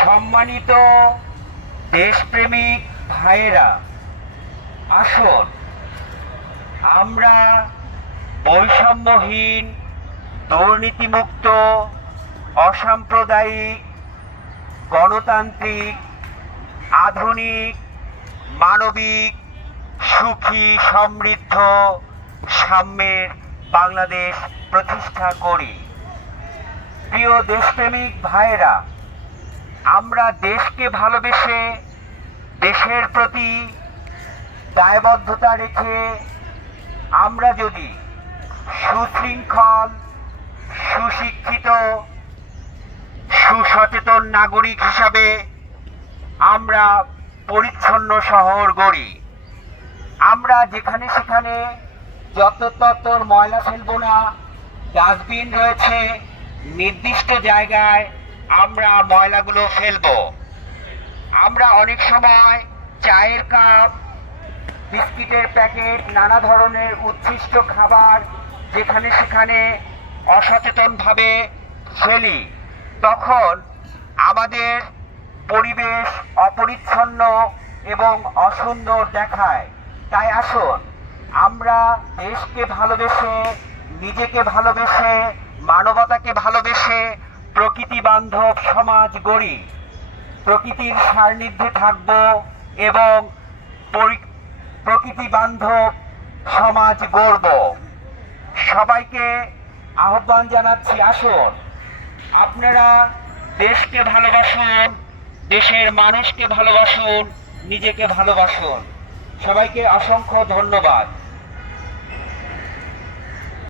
সম্মানিত দেশপ্রেমিক ভাইয়েরা, আসুন আমরা বৈষম্যহীন, দুর্নীতিমুক্ত, অসাম্প্রদায়িক, গণতান্ত্রিক, আধুনিক, মানবিক, সুখী, সমৃদ্ধ, সাম্যের বাংলাদেশ প্রতিষ্ঠা করি। প্রিয় দেশপ্রেমিক ভাইয়েরা, আমরা দেশকে ভালোবেসে, দেশের প্রতি দায়বদ্ধতা রেখে আমরা যদি সুশৃঙ্খল, সুশিক্ষিত, সুসচেতন নাগরিক হিসাবে আমরা পরিচ্ছন্ন শহর গড়ি, আমরা যেখানে সেখানে যত্রতত্র ময়লা ফেলবো না, ডাস্টবিন রয়েছে, নির্দিষ্ট জায়গায় আমরা ময়লাগুলো ফেলবো। আমরা অনেক সময় চায়ের কাপ, বিস্কিটের প্যাকেট, নানা ধরনের উচ্ছিষ্ট খাবার যেখানে সেখানে অসচেতনভাবে ফেলি, তখন আমাদের পরিবেশ অপরিচ্ছন্ন এবং অসুন্দর দেখায়। তাই আসুন আমরা দেশকে ভালোবেসে, নিজেকে ভালোবেসে, মানবতাকে ভালোবেসে প্রকৃতি বান্ধব সমাজ গড়ি, প্রকৃতির সান্নিধ্যে থাকব এবং প্রকৃতি বান্ধব সমাজ গড়ব। সবাইকে আহ্বান জানাচ্ছি, আসুন আপনারা দেশকে ভালোবাসুন, দেশের মানুষকে ভালোবাসুন, নিজেকে ভালোবাসুন। সবাইকে অসংখ্য ধন্যবাদ।